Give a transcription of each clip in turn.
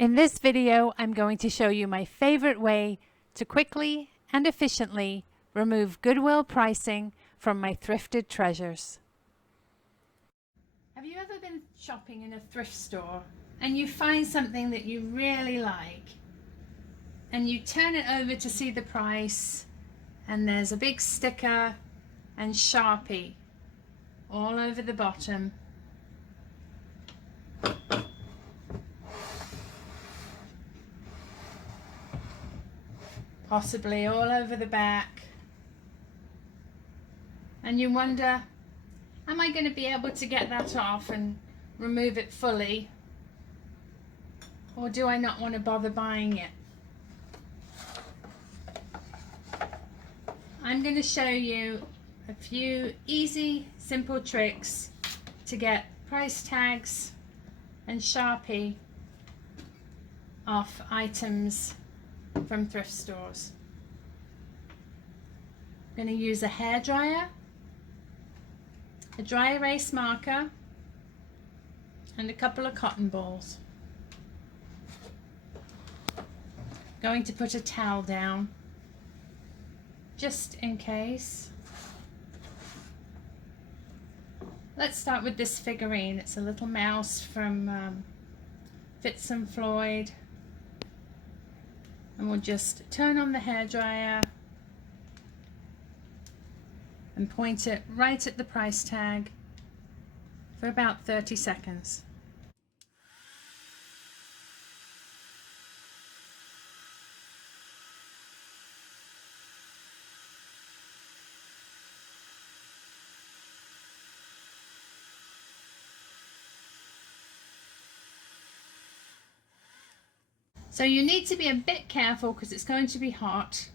In this video, I'm going to show you my favorite way to quickly and efficiently remove Goodwill pricing from my thrifted treasures. Have you ever been shopping in a thrift store and you find something that you really like and you turn it over to see the price and there's a big sticker and Sharpie all over the bottom? Possibly all over the back, and you wonder, am I going to be able to get that off and remove it fully, or do I not want to bother buying it? I'm going to show you a few easy, simple tricks to get price tags and Sharpie off items from thrift stores. I'm going to use a hairdryer, a dry erase marker, and a couple of cotton balls. Going to put a towel down just in case. Let's start with this figurine. It's a little mouse from Fitz and Floyd. And we'll just turn on the hairdryer and point it right at the price tag for about 30 seconds. So you need to be a bit careful because it's going to be hot,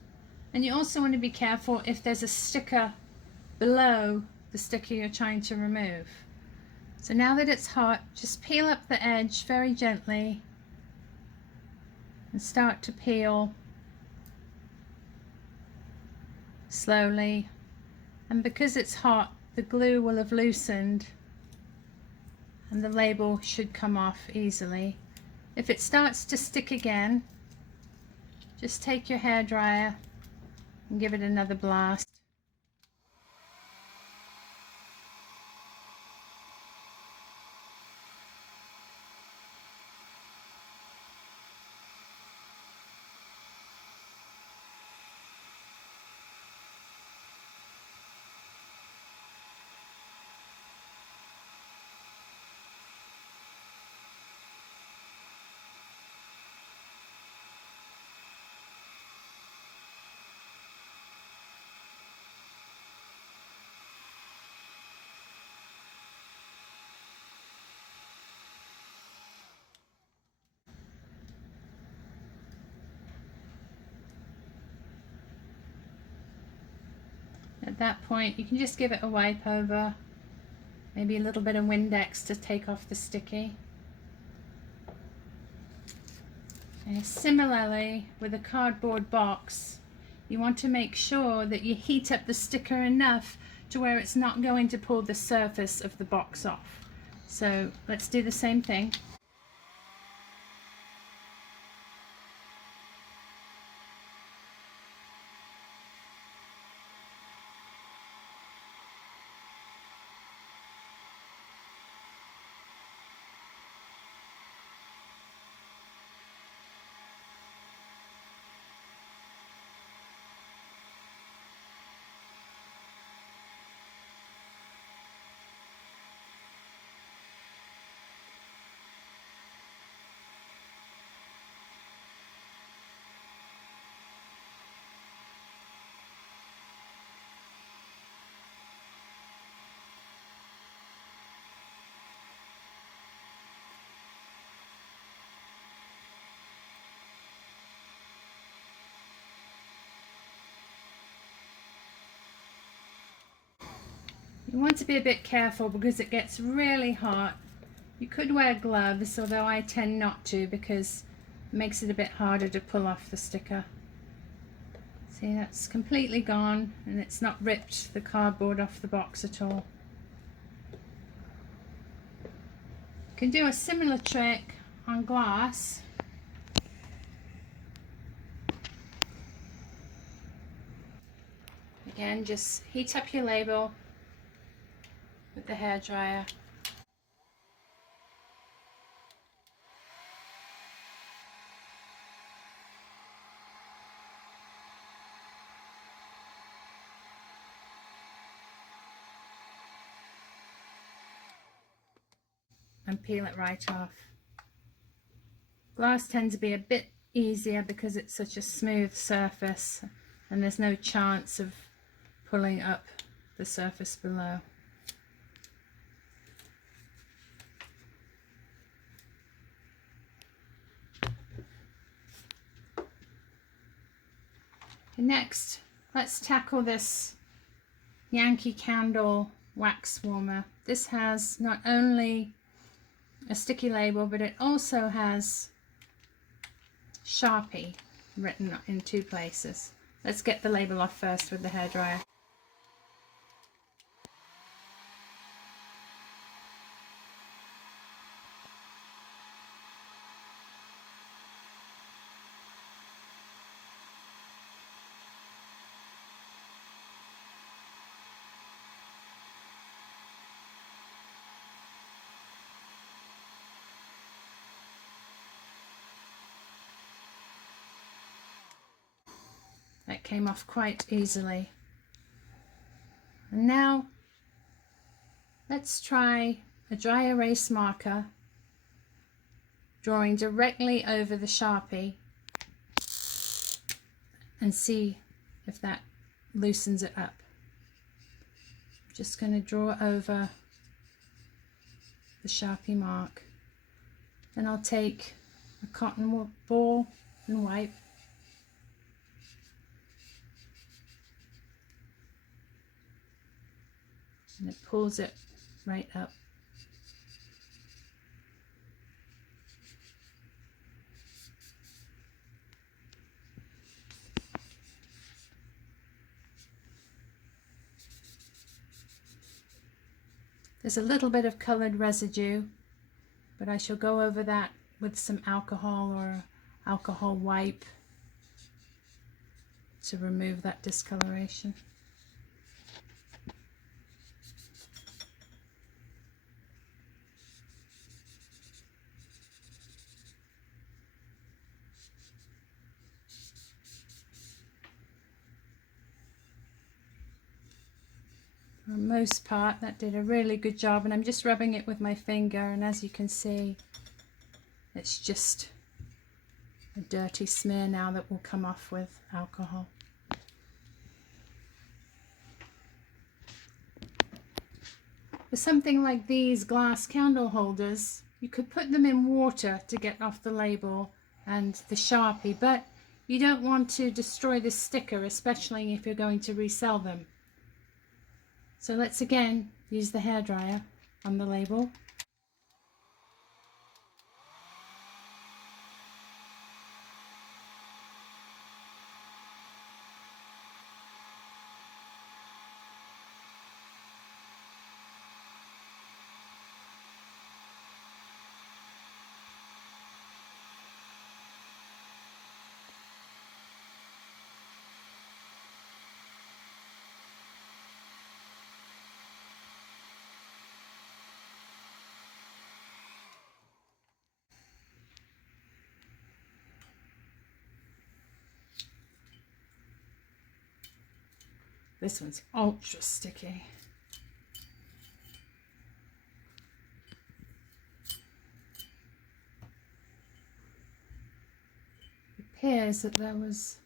and you also want to be careful if there's a sticker below the sticker you're trying to remove. So now that it's hot, just peel up the edge very gently and start to peel slowly, and because it's hot the glue will have loosened and the label should come off easily. If it starts to stick again, just take your hairdryer and give it another blast. At that point, you can just give it a wipe over, maybe a little bit of Windex to take off the sticky. And similarly, with a cardboard box, you want to make sure that you heat up the sticker enough to where it's not going to pull the surface of the box off. So let's do the same thing. You want to be a bit careful because it gets really hot. You could wear gloves, although I tend not to because it makes it a bit harder to pull off the sticker. See, that's completely gone and it's not ripped the cardboard off the box at all. You can do a similar trick on glass. Again, just heat up your label with the hairdryer. And peel it right off. Glass tends to be a bit easier because it's such a smooth surface and there's no chance of pulling up the surface below. Next, let's tackle this Yankee Candle wax warmer. This has not only a sticky label, but it also has Sharpie written in 2 places. Let's get the label off first with the hairdryer. That came off quite easily. And now let's try a dry erase marker, drawing directly over the Sharpie, and see if that loosens it up. I'm just going to draw over the Sharpie mark. Then I'll take a cotton ball and wipe. And it pulls it right up. There's a little bit of colored residue, but I shall go over that with some alcohol or alcohol wipe to remove that discoloration. For the most part, that did a really good job, and I'm just rubbing it with my finger, and as you can see, it's just a dirty smear now that will come off with alcohol. For something like these glass candle holders, you could put them in water to get off the label and the Sharpie, but you don't want to destroy the sticker, especially if you're going to resell them. So let's again use the hairdryer on the label. This one's ultra sticky. It appears that there was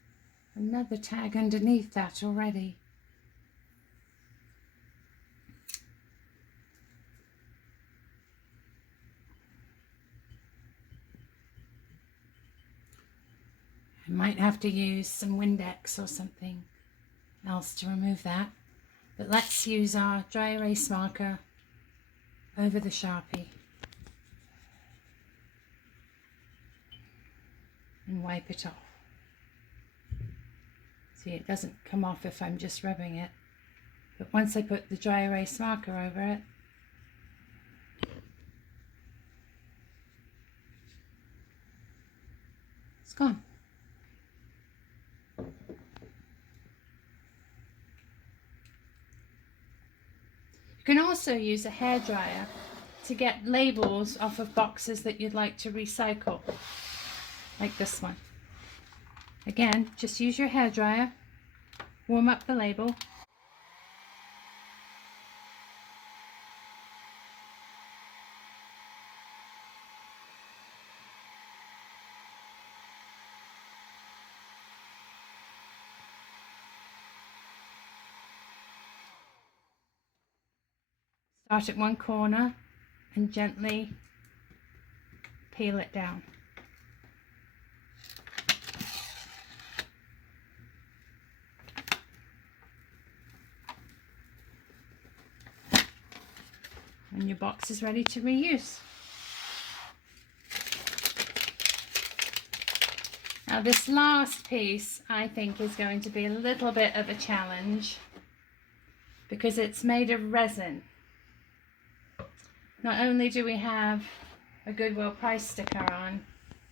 another tag underneath that already. I might have to use some Windex or something else to remove that, but let's use our dry erase marker over the Sharpie and wipe it off. See, it doesn't come off if I'm just rubbing it, but once I put the dry erase marker over it, it's gone. You can also use a hairdryer to get labels off of boxes that you'd like to recycle, like this one. Again, just use your hairdryer, warm up the label. Start at one corner and gently peel it down. And your box is ready to reuse. Now this last piece I think is going to be a little bit of a challenge because it's made of resin. Not only do we have a Goodwill price sticker on,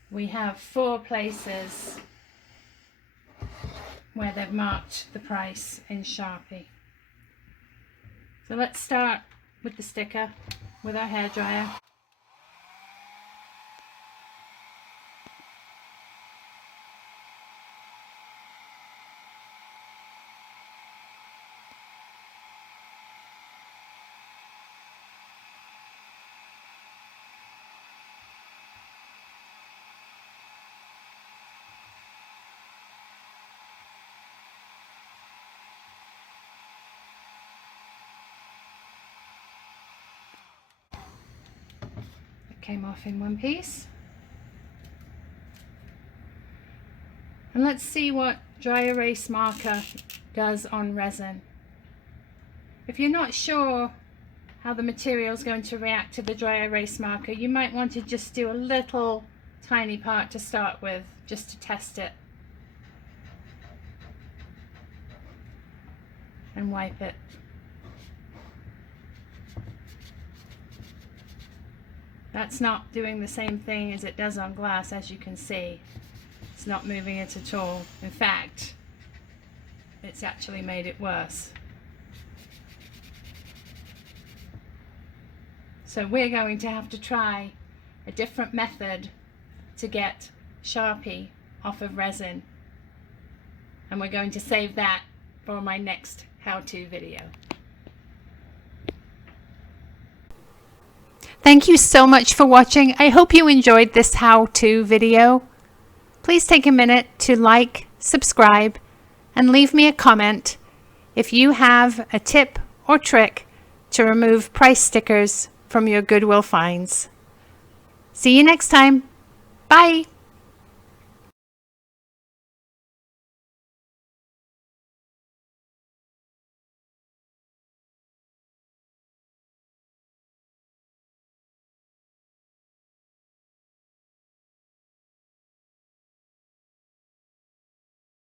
we have 4 places where they've marked the price in Sharpie. So let's start with the sticker with our hairdryer. Came off in one piece. And let's see what dry erase marker does on resin. If you're not sure how the material is going to react to the dry erase marker, you might want to just do a little tiny part to start with, just to test it. And wipe it. That's not doing the same thing as it does on glass, as you can see. It's not moving it at all. In fact, it's actually made it worse. So we're going to have to try a different method to get Sharpie off of resin. And we're going to save that for my next how-to video. Thank you so much for watching. I hope you enjoyed this how-to video. Please take a minute to like, subscribe, and leave me a comment if you have a tip or trick to remove price stickers from your Goodwill finds. See you next time. Bye.